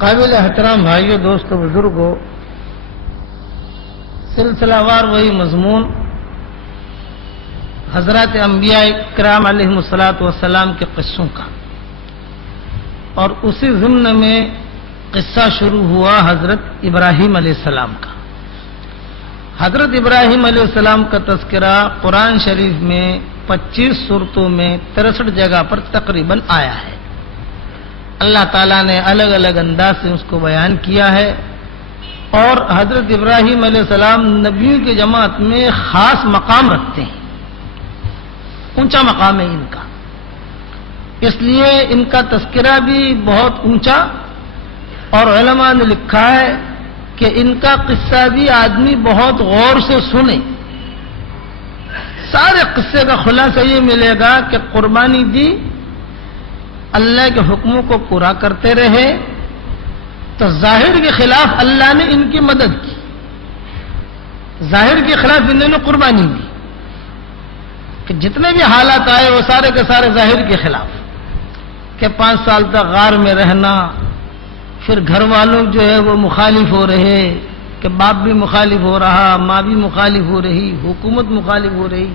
قابل احترام بھائیوں، دوستوں، بزرگوں، سلسلہ وار وہی مضمون حضرات انبیاء کرام علیہ الصلوۃ والسلام کے قصوں کا، اور اسی ضمن میں قصہ شروع ہوا حضرت ابراہیم علیہ السلام کا۔ حضرت ابراہیم علیہ السلام کا تذکرہ قرآن شریف میں 25 سورتوں میں 63 جگہ پر تقریباً آیا ہے۔ اللہ تعالیٰ نے الگ الگ انداز سے اس کو بیان کیا ہے، اور حضرت ابراہیم علیہ السلام نبیوں کی جماعت میں خاص مقام رکھتے ہیں، اونچا مقام ہے ان کا، اس لیے ان کا تذکرہ بھی بہت اونچا، اور علماء نے لکھا ہے کہ ان کا قصہ بھی آدمی بہت غور سے سنے، سارے قصے کا خلاصہ یہ ملے گا کہ قربانی دی، اللہ کے حکموں کو پورا کرتے رہے، تو ظاہر کے خلاف اللہ نے ان کی مدد کی، ظاہر کے خلاف انہوں نے قربانی دی، کہ جتنے بھی حالات آئے وہ سارے کے سارے ظاہر کے خلاف، کہ 5 سال تک غار میں رہنا، پھر گھر والوں جو ہے وہ مخالف ہو رہے، کہ باپ بھی مخالف ہو رہا، ماں بھی مخالف ہو رہی، حکومت مخالف ہو رہی،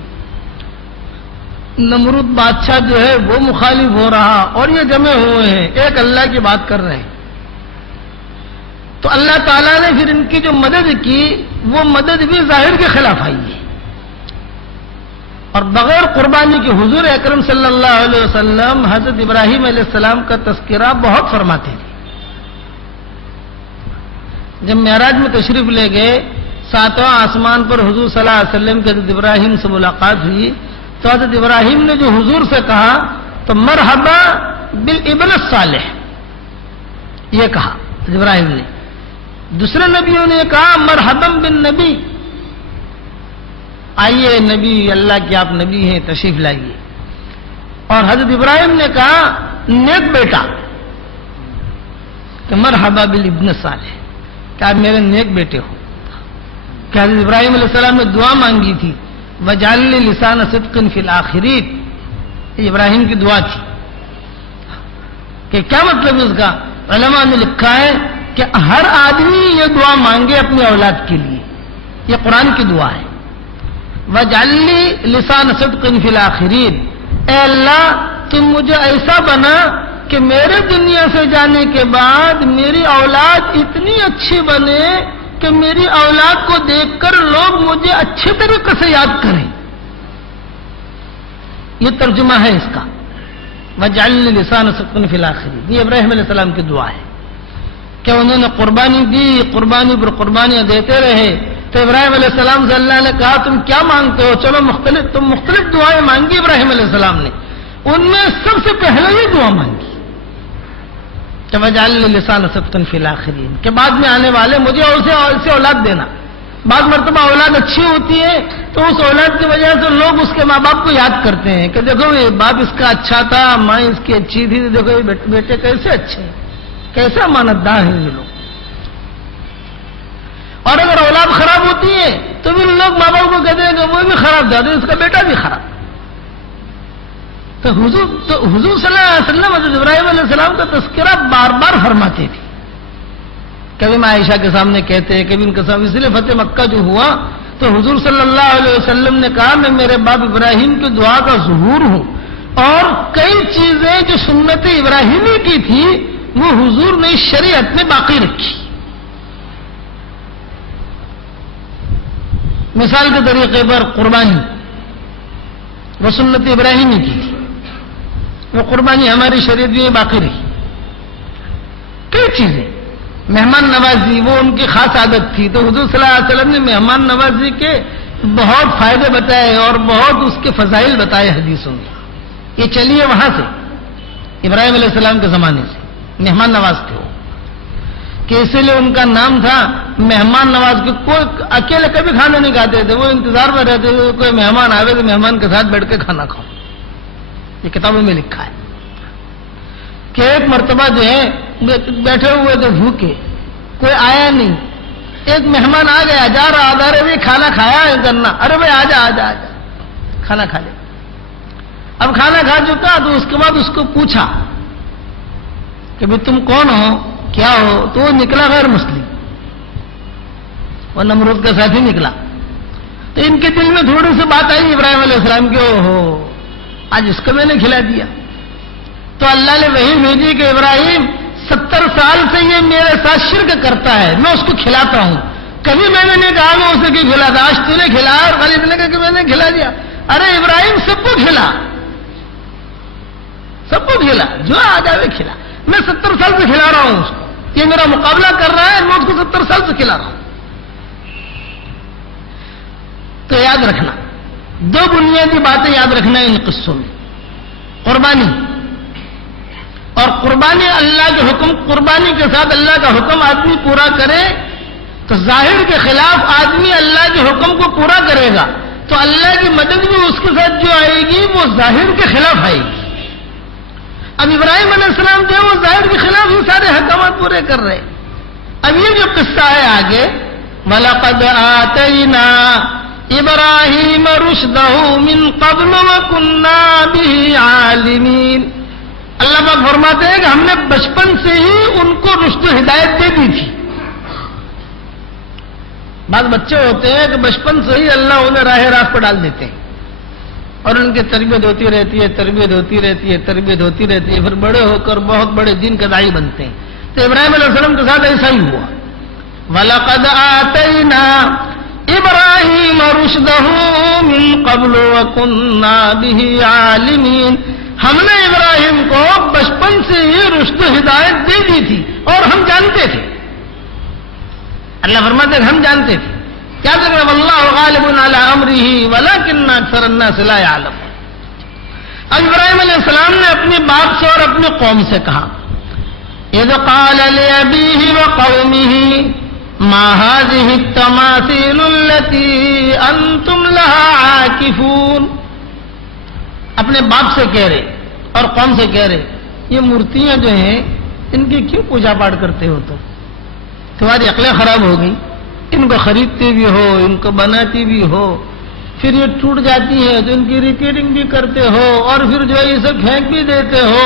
نمرود بادشاہ جو ہے وہ مخالف ہو رہا، اور یہ جمع ہوئے ہیں ایک اللہ کی بات کر رہے ہیں۔ تو اللہ تعالیٰ نے پھر ان کی جو مدد کی، وہ مدد بھی ظاہر کے خلاف آئی ہے، اور بغیر قربانی کے حضور اکرم صلی اللہ علیہ وسلم حضرت ابراہیم علیہ السلام کا تذکرہ بہت فرماتے تھے۔ جب معراج میں تشریف لے گئے، 7واں آسمان پر حضور صلی اللہ علیہ وسلم کی حضرت ابراہیم سے ملاقات ہوئی، تو حضرت ابراہیم نے جو حضور سے کہا تو مرحبا بالابن الصالح یہ کہا حضرت ابراہیم نے۔ دوسرے نبیوں نے کہا مرحبا بالنبی، آئیے نبی، اللہ کے آپ نبی ہیں، تشریف لائیے۔ اور حضرت ابراہیم نے کہا نیک بیٹا، کہ مرحبا بالابن الصالح، کہ آپ میرے نیک بیٹے ہو۔ کہ حضرت ابراہیم علیہ السلام نے دعا مانگی تھی، وَجْعَلْ لِي لِسَانَ صِدْقٍ فِي الْآخِرِينَ، یہ ابراہیم کی دعا تھی۔ کہ کیا مطلب اس کا؟ علماء نے لکھا ہے کہ ہر آدمی یہ دعا مانگے اپنی اولاد کے لیے، یہ قرآن کی دعا ہے۔ وَجْعَلْ لِي لِسَانَ صِدْقٍ فِي الْآخِرِينَ، اے اللہ تم مجھے ایسا بنا کہ میرے دنیا سے جانے کے بعد میری اولاد اتنی اچھی بنے کہ میری اولاد کو دیکھ کر لوگ مجھے اچھے طریقے سے یاد کریں۔ یہ ترجمہ ہے اس کا، وَجْعَلْ لِي لِسَانَ صِدْقٍ فِي الْآخِرِينَ، یہ ابراہیم علیہ السلام کی دعا ہے کہ انہوں نے قربانی دی، قربانی پر قربانیاں دیتے رہے۔ تو ابراہیم علیہ السلام سے اللہ نے کہا تم کیا مانگتے ہو؟ چلو تم مختلف دعائیں مانگی ابراہیم علیہ السلام نے، ان میں سب سے پہلے یہ دعا مانگی کہ وَجْعَلْ لِي لِسَانَ صِدْقٍ فِي الْآخِرِينَ، کہ بعد میں آنے والے مجھے اور سے اولاد دینا۔ بعض مرتبہ اولاد اچھی ہوتی ہے تو اس اولاد کی وجہ سے لوگ اس کے ماں باپ کو یاد کرتے ہیں کہ دیکھو یہ باپ اس کا اچھا تھا، ماں اس کی اچھی تھی، دیکھو یہ بیٹے کیسے اچھے ہیں، کیسے امانتدار ہیں یہ لوگ۔ اور اگر اولاد خراب ہوتی ہے تو بھی لوگ ماں باپ کو کہتے ہیں کہ وہ بھی خراب تھا، اس کا بیٹا بھی خراب۔ تو حضور صلی اللہ علیہ وسلم حضرت ابراہیم علیہ السلام کا تذکرہ بار بار فرماتے تھے، کبھی میں عائشہ کے سامنے کہتے، کبھی ان کے سامنے۔ اس لیے فتح مکہ جو ہوا تو حضور صلی اللہ علیہ وسلم نے کہا میں میرے باپ ابراہیم کی دعا کا ظہور ہوں، اور کئی چیزیں جو سنت ابراہیمی کی تھی وہ حضور نے شریعت میں باقی رکھی۔ مثال کے طریقے پر قربانی وہ سنت ابراہیمی کی تھی، وہ قربانی ہماری شریعت میں باقی رہی۔ کئی چیزیں، مہمان نوازی وہ ان کی خاص عادت تھی، تو حضور صلی اللہ علیہ وسلم نے مہمان نوازی کے بہت فائدے بتائے اور بہت اس کے فضائل بتائے حدیثوں میں۔ یہ چلیے وہاں سے ابراہیم علیہ السلام کے زمانے سے مہمان نواز کے ہو، کہ اسی لیے ان کا نام تھا مہمان نواز کے۔ کوئی اکیلے کبھی کھانا نہیں کھاتے تھے، وہ انتظار میں رہتے تھے کوئی مہمان آئے تو مہمان کے ساتھ بیٹھ کے کھانا کھاؤ، یہ کتابوں میں لکھا ہے۔ کہ ایک مرتبہ جو ہے بیٹھے ہوئے تھے بھوکے، کوئی آیا نہیں، ایک مہمان آ گیا، جا رہا، ارے بھائی کھانا کھایا ہے کرنا، ارے بھائی آجا آجا آجا، کھانا کھا لے۔ اب کھانا کھا چکا تو اس کے بعد اس کو پوچھا کہ بھائی تم کون ہو؟ کیا ہو؟ تو وہ نکلا غیر مسلم، وہ نمرود کا ساتھی نکلا. تو ان کے دل میں تھوڑی سی بات آئی ابراہیم علیہ السلام کی، اوہو آج اس کو میں نے کھلا دیا. تو اللہ نے وہی بھیجی کہ ابراہیم 70 سال سے یہ میرے ساتھ شرک کرتا ہے، میں اس کو کھلاتا ہوں. کبھی میں نے نہیں کہا میں اسے کی کھلا تھا، آج تو نے کھلایا. اور خالد نے کہا کہ میں نے کھلا دیا. ارے ابراہیم سب کو کھلا، سب کو کھلا، جو آ جائے کھلا. میں 70 سال سے کھلا رہا ہوں اس کو، یہ میرا مقابلہ کر رہا ہے، میں اس کو 70 سال سے کھلا رہا ہوں. تو یاد رکھنا، دو بنیادی باتیں یاد رکھنا ان قصوں میں: قربانی، اور قربانی اللہ کے حکم، قربانی کے ساتھ اللہ کا حکم آدمی پورا کرے تو ظاہر کے خلاف آدمی اللہ کے حکم کو پورا کرے گا تو اللہ کی مدد بھی اس کے ساتھ جو آئے گی وہ ظاہر کے خلاف آئے گی. اب ابراہیم علیہ السلام جو ہے وہ ظاہر کے خلاف ہی سارے احکامات پورے کر رہے. اب یہ جو قصہ ہے آگے، وَلَقَدْ آتَيْنَا ابراہیم رشدہ من قبل وَكُنَّا بِهِ عَالِمِينَ. اللہ پاک فرماتے ہیں کہ ہم نے بچپن سے ہی ان کو رشد و ہدایت دے دی تھی. بعض بچے ہوتے ہیں کہ بچپن سے ہی اللہ انہیں راہ راست پر ڈال دیتے ہیں اور ان کی تربیت ہوتی رہتی ہے، تربیت ہوتی رہتی ہے، تربیت ہوتی رہتی ہے، پھر بڑے ہو کر بہت بڑے دین کے داعی بنتے ہیں. تو ابراہیم علیہ السلام کے ساتھ ایسا ہی ہوا. وَلَقَدْ آتَيْنَا ابراہیم رشدہ من قبل وَكُنَّا بِهِ عَالِمِينَ. ہم نے ابراہیم کو بچپن سے ہی رشد و ہدایت دے دی تھی اور ہم جانتے تھے. اللہ فرماتے ہیں ہم جانتے تھے. کیا کہ واللہ غالب علی امرہ ولکن اکثر الناس لا یعلمون. اب ابراہیم علیہ السلام نے اپنے باپ سے اور اپنی قوم سے کہا: اذ قال لأبیہ وقومہ ما هذه التماثيل التي انتم لها عاکفون. اپنے باپ سے کہہ رہے اور قوم سے کہہ رہے یہ مورتیاں جو ہیں ان کی کیوں پوجا پاٹ کرتے ہو؟ تمہاری عقلیں خراب ہو گئی. ان کو خریدتے بھی ہو، ان کو بناتی بھی ہو، پھر یہ ٹوٹ جاتی ہے تو ان کی ریپیئرنگ بھی کرتے ہو اور پھر جو ہے یہ سب پھینک بھی دیتے ہو،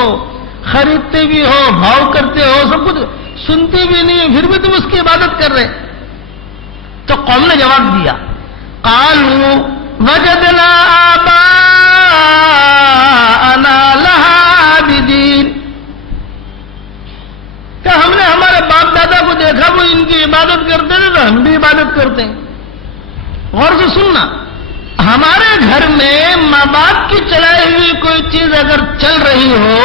خریدتے بھی ہو، بھاؤ کرتے ہو، سب کچھ سنتے بھی نہیں، پھر بھی تم اس کی عبادت کر رہے. تو قوم نے جواب دیا: قالوا وجدنا آباءنا لها عابدین. کہ ہم نے ہمارے باپ دادا کو دیکھا وہ ان کی عبادت کرتے تھے تو ہم بھی عبادت کرتے ہیں. غور سے سننا، ہمارے گھر میں ماں باپ کی چلائی ہوئی کوئی چیز اگر چل رہی ہو